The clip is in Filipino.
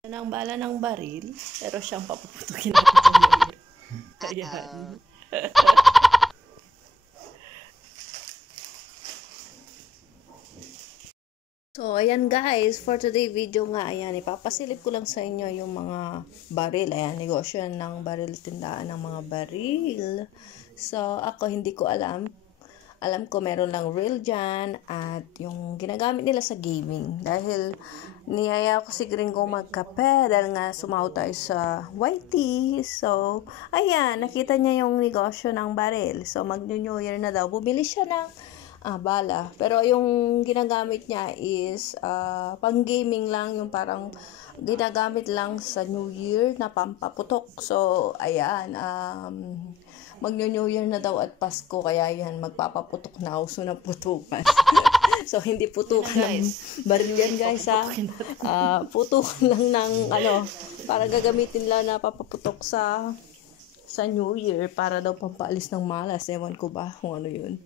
Ng bala ng baril, pero siyang papuputukin natin. Ayan. So, ayan guys, for today video nga, ayan, ipapasilip ko lang sa inyo yung mga baril. Ayan, negosyo ng baril, tindaan ng mga baril. So, ako hindi ko alam. Alam ko meron lang real dyan at yung ginagamit nila sa gaming. Dahil niyaya ko si Gringo magkape dahil nga sumaw tayo sa YT. So, ayan, nakita niya yung negosyo ng baril. So, mag-New Year na daw. Bumili siya ng bala. Pero yung ginagamit niya is pang gaming lang, yung parang ginagamit lang sa New Year na pampaputok. So, ayan, mag-New Year na daw at Pasko, kaya yan, magpapaputok na uso ng putukan. So, hindi putukan ng baril yan, guys, ha? Putukan lang ng, para gagamitin lang na papaputok sa New Year, para daw pampaalis ng malas. Ewan ko ba kung ano yun.